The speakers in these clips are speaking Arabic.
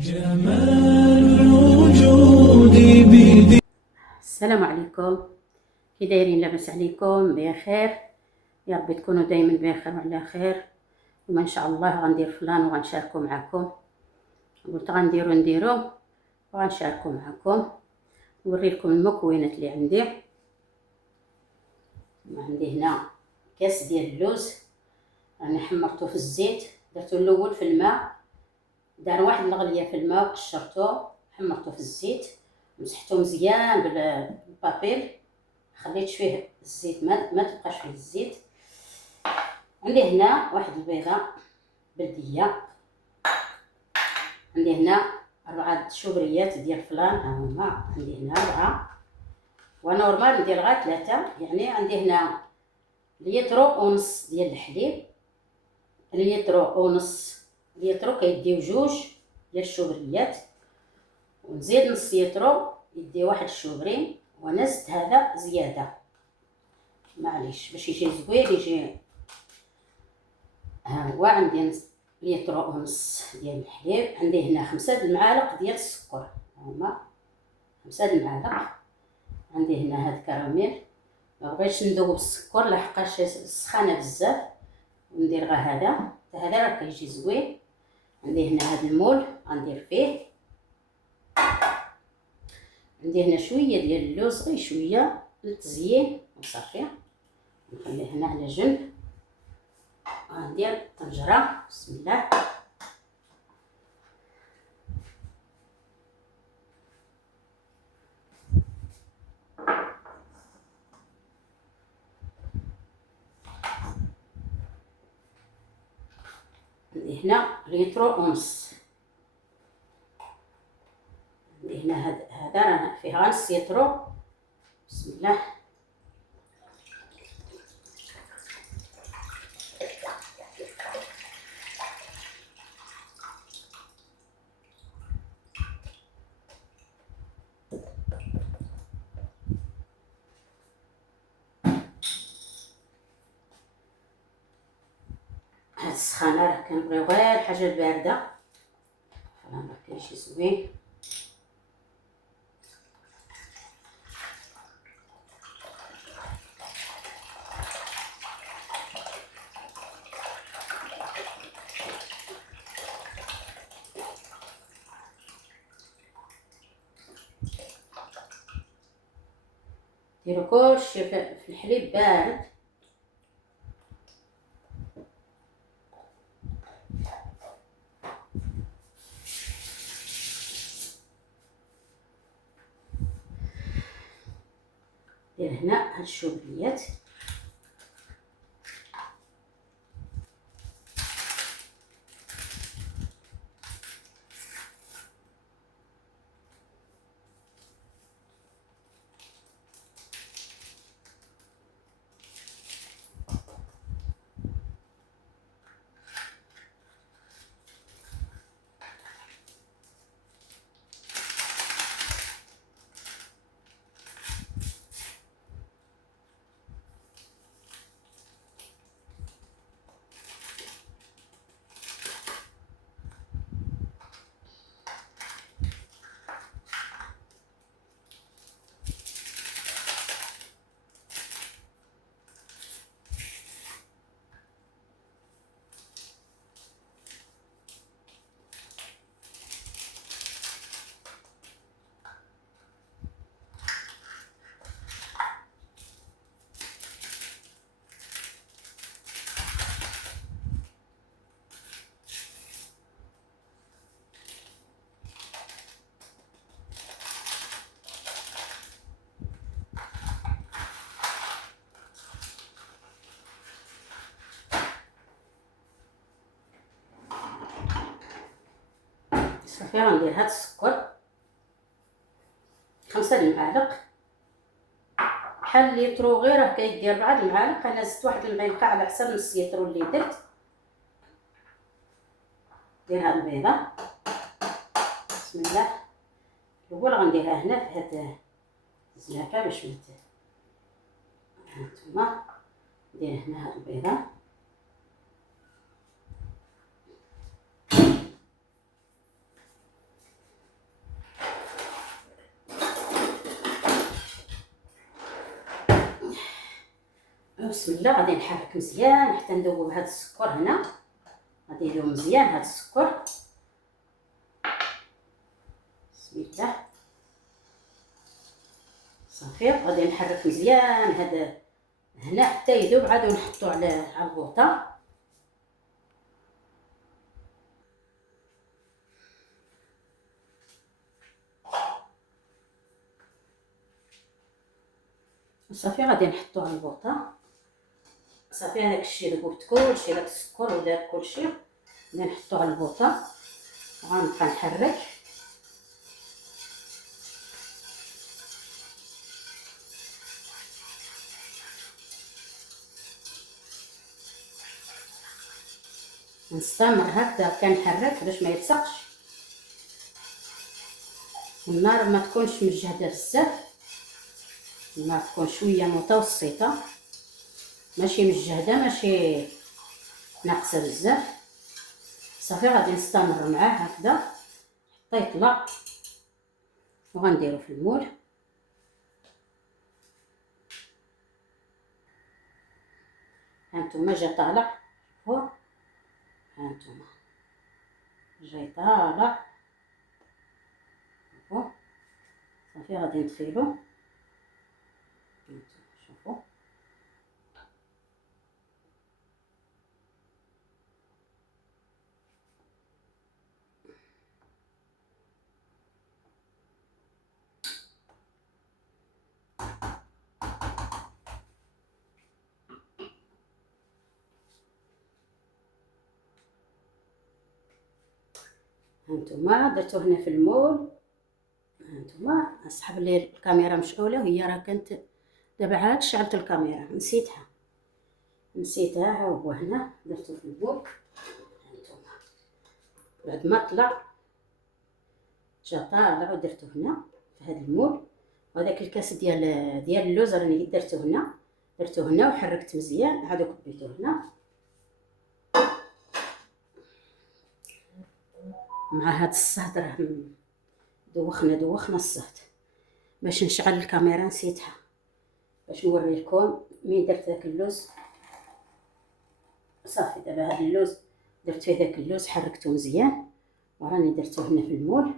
جمال الوجود بيدي. السلام عليكم، كي دايرين؟ لاباس عليكم؟ بخير؟ يا ربي تكونوا دايما بخير وعلى خير. وما ان شاء الله غندير فلان وغنشاركو معكم. قلت نديرو وغنشاركو معكم، نوريلكم المكونات اللي عندي هنا كاس ديال اللوز. انا حمرته في الزيت، درتو الاول في الماء، دار واحد الغليه في الماء وقشرته، حمرته في الزيت، مسحته مزيان بالبابيل، خليت فيه الزيت، ما تبقاش فيه الزيت. عندي هنا واحد البيضه بلديه، عندي هنا 4 شوبريات ديال فلان، هما عندي هنا 4، وانا نورمال ندير غير 3. يعني عندي هنا لتر ونص ديال الحليب، لتر كيديو 2 ديال الشوبريات، ونزيد نص لتر يدي 1 الشوبرين، وانا زدت هذا زياده معليش باش يجي زوين يجي. ها هو عندي لتر ونص ديال الحليب، عندي هنا 5 المعالق ديال السكر، هما 5 المعالق. عندي هنا هاد الكراميل، ما بغيتش نذوب السكر لحقاش سخانه بزاف، وندير غير هذا راه كيجي زوين. عندي هنا هاد المول غندير فيه، عندي هنا شويه ديال اللوز، غير شويه للتزيين وصافي، نخليه هنا على جنب. غندير طنجره، بسم الله. عندي هنا لتر ونص، عندي هنا هذا راه فيه غير نص لتر، بسم الله. هاد السخانه راه كنبغيو غير الحاجه البارده، راه كيجي زوين. ديرو كلشي في الحليب بارد. دير هنا هاد الشوبليات، صافي. غندير هاد السكر 5 المعالق، بحال لترو غير راه كيدير 4 المعالق، انا زدت 1 المعلقه على حسب نص لترو اللي درت. دير هاد البيضه، بسم الله. الاول غنديرها هنا في هاد الزلافه باش هانتوما. ندير هنا هاد البيضه، بسم الله غادي نحرك مزيان حتى ندوب هاد السكر هنا. غادي ندوب مزيان هاد السكر. بسم الله صافي غادي نحرك مزيان هذا هنا حتى يذوب، عاد نحطو على البوطه. صافي غادي نحطو على البوطه. صافي هذاك الشيء ذوبت كلشي، داك السكر وداك كلشي غادي نحطو على البوطه وغنبقى نحرك. نستمر هكذا كنحرك باش ما يلصقش. النار ما تكونش مجهده بزاف، النار تكون شويه متوسطه، ماشي مجهده ماشي ناقصه بزاف. صافي غادي نستمر معاه هكذا حتى يطلع، وغنديرو في المول. هانتوما جا طالع، هو هانتوما جاي طالع، هو صافي غادي نطفيلو. هانتوما شوفو هانتوما درتو هنا في المول. هانتوما اسحب لي الكاميرا مشعوله وهي راه كانت دابا عاد شعلت الكاميرا، نسيتها. ها هو هنا درتو في المول. هانتوما بعد ما طلع جا طالع ودرتو هنا في هذا المول. وهذاك الكاس ديال اللوز راني درتو هنا وحركت مزيان، عاد كبيتو هنا مع هاد الصهد. راه دوخنا الصهد. باش نشعل الكاميرا نسيتها باش نوري لكم مين درت داك اللوز. صافي دابا هاد اللوز درت فيه داك اللوز، حركته مزيان وراني درتو هنا في المول.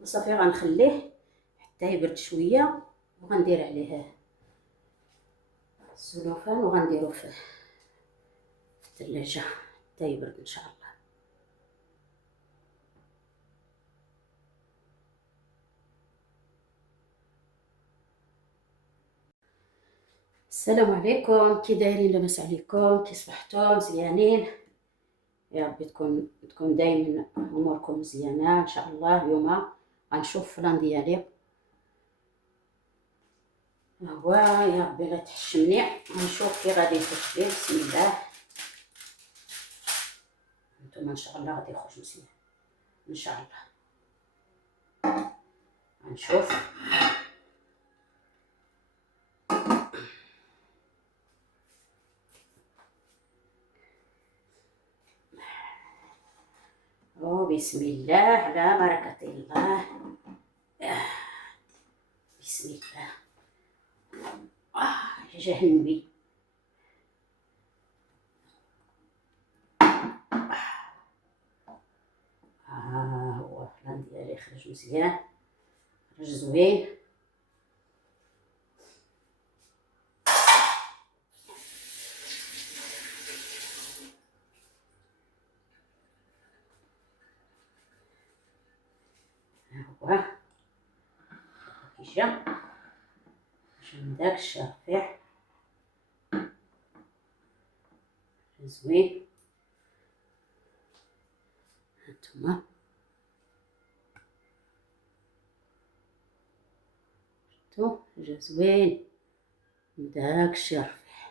وصافي غنخليه حتى يبرد شويه وغندير عليه السلوفان وغنديرو في الثلاجه حتى يبرد ان شاء الله. السلام عليكم، كي دايرين؟ لاباس عليكم؟ كي صبحتوا؟ مزيانين؟ يا ربي تكون دائما اموركم مزيانه ان شاء الله. اليوم غنشوف فلان ديالي، هو يا ربي لا تحشمني. غنشوف كي غادي يخرج به. بسم الله. نتوما ان شاء الله غادي يخرج مزيان ان شاء الله. غنشوف. بسم الله على بركة الله. بسم الله. جهنمي. هو فلان ديالي خرج مزيان، خرج زوين. هو كي جا من داك الشرفيع زوين. هانتوما شفتو جا زوين من داك الشرفيع.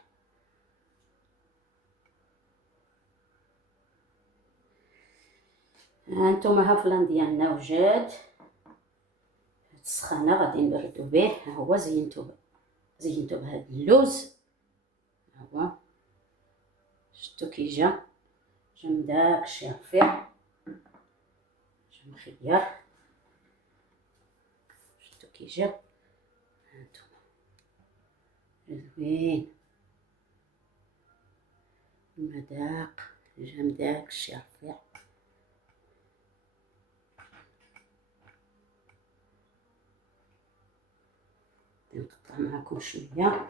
هانتوما ها فلان ديالنا وجاد. هاد السخانه غادي نبردو به. ها هو زينتو بهاد اللوز. ها هو شفتو كي جا من داك الشي رفيع، جا مخير. شفتو كي جا. هانتوما زوين المذاق، الجمداك الشي رفيع. نقطع معكم شويه.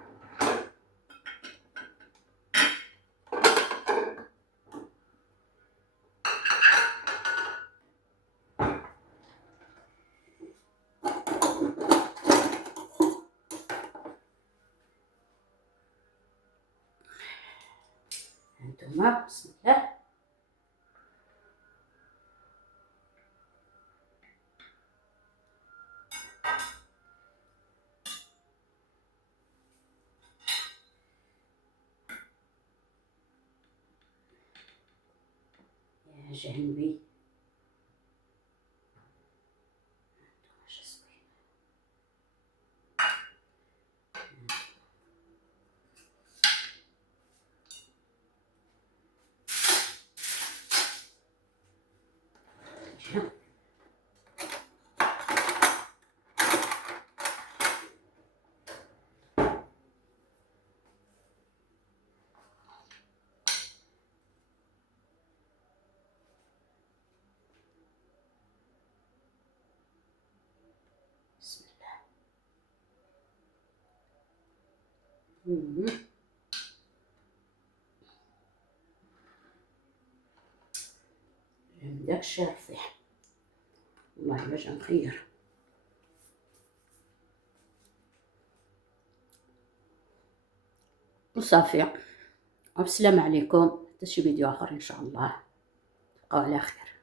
هانتوما بسم الله. يا جهنبي هانتوما شي زوين. جا. بسم الله. جمداك الشي رفيع، والله باش نخير. وصافي، والسلام عليكم، حتى شي فيديو اخر ان شاء الله، تبقاو على خير.